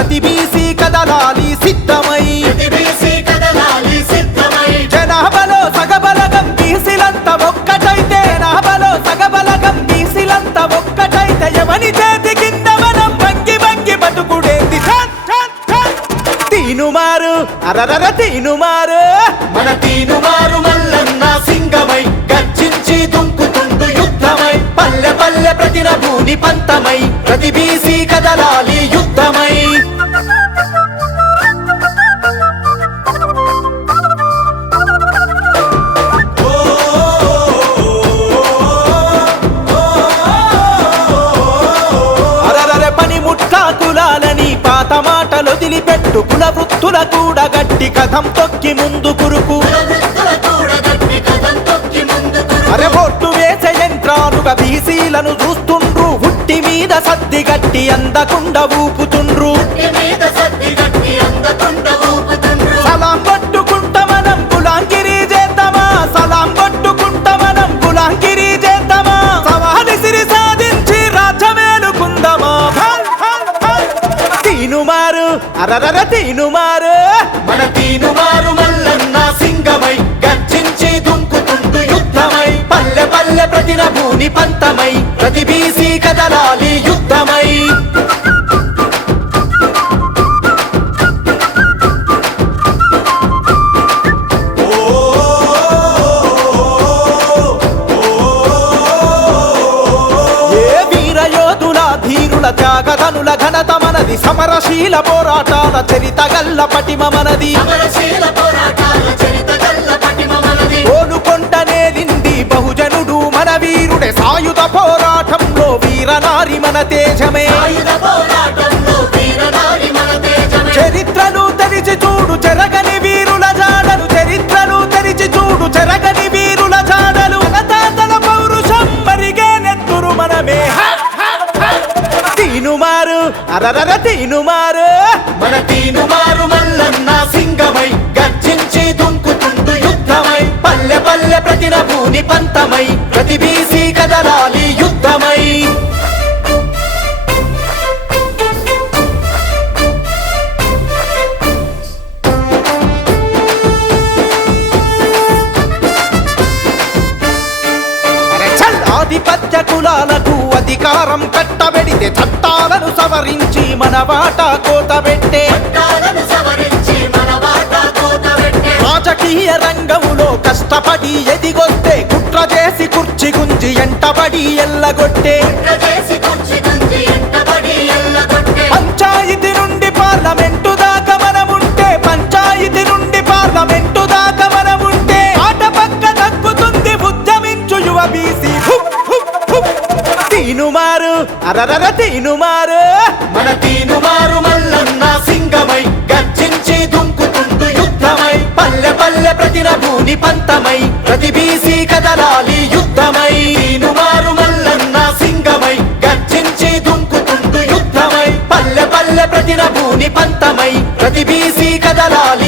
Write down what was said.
ప్రతి బీసీ కదలాలి సిద్ధమై జనాభాలో సగబలగం బీసీలంతా ఒక్కటైతే నాభలో సగబలగం బీసీలంతా ఒక్కటైతే ఎవని చేతి కింద మనం వంగి వంగి బతుకుడేంది తీనుమారు అరరర తీనుమారు మన తీనుమారు మల్లన్న సింగమై గర్జించి దుంకుతుండు యుద్ధమై పల్లె పల్లె ప్రతిన భూని పంతమై ప్రతి బీసీ కదలాలి యుద్ధమై అరరరే పనిముట్ల కులాలని పాత మాటలు వదిలిపెట్టు కుల వృత్తుల కూడా గట్టి కథం తొక్కి ముందు కురుకు అరే బొట్టు వేసే యంత్రాలుగా బీసీలను చూస్తుండ్రు హుట్టి మీద సద్ది గట్టి అందకుండా ఊపుతుండ్రు సలాం కొట్టుకుంటా మనం గులాంగిరి చేద్దామా సలాం కొట్టుకుంటా మనం గులాంగిరి చేద్దామా సవాలి సిరి సాధించి రాజ్యమేలుకుందామా తీనుమారు అరరర తీనుమారు మన తీనుమారు మల్లన్న సింగమై గర్జించి దుంకుతుండు యుద్ధమై పల్లె పల్లె ప్రతిన భూని పంతమై ప్రతి బీసీ కదలాలి యుద్ధమై ఏ వీరయోధుల ధీరుల త్యాగధనుల ఘనత మనది సమరశీల పోరాటాల చరిత గల్ల పటిమ మనది ఓలుకొండనే లింది బహుజనుడు మన వీరుడే సాయుధ పోరాటంలో వీరనారి మన తేజమే చరిత్రను తెరిచి చూడు చెరగని వీరుల జాడలు చరిత్రను తెరిచి చూడు చెరగని వీరుల జాడలు తాతల పౌరుషం మరిగే నెత్తురు మనమే తీనుమారు అరరర తీనుమారు మన తీనుమారు మల్లన్న సింగమై గర్జించి దుంకుతుండు యుద్ధమై పల్లె పల్లె ప్రతిన భూని పంతమై ప్రతి బీసీ కదలాలి యుద్ధమై ఆధిపత్య కులాలకు అధికారం కట్టబెడితే చట్టాలను సవరించి మన వాటా కోతబెట్టే రాజకీయ రంగములో కష్టపడి ఎదిగొస్తే కుట్ర చేసి కుర్చీ గుంజి ఎంటబడి ఎల్లగొట్టే పంచాయతీ నుండి పార్లమెంటు దాకా మనముంటే పంచాయతీ నుండి పార్లమెంటు దాకా మనముంటే ఆట పక్క దక్కుతుంది ఉద్యమించు యువ బీసీ తీనుమారు అరరర తీనుమారు మన తీనుమారు మల్లన్న సింగమై గర్జించి దుంకుతుండు యుద్ధమై పల్లె పల్లె ప్రతిన భూని పంతమై ప్రతి బీసీ కదలాలి యుద్ధమై తీనుమారు మల్లన్న సింగమై గర్జించి దుంకుతుండు యుద్ధమై పల్లె పల్లె ప్రతిన భూని పంతమై ప్రతి బీసీ కదలాలి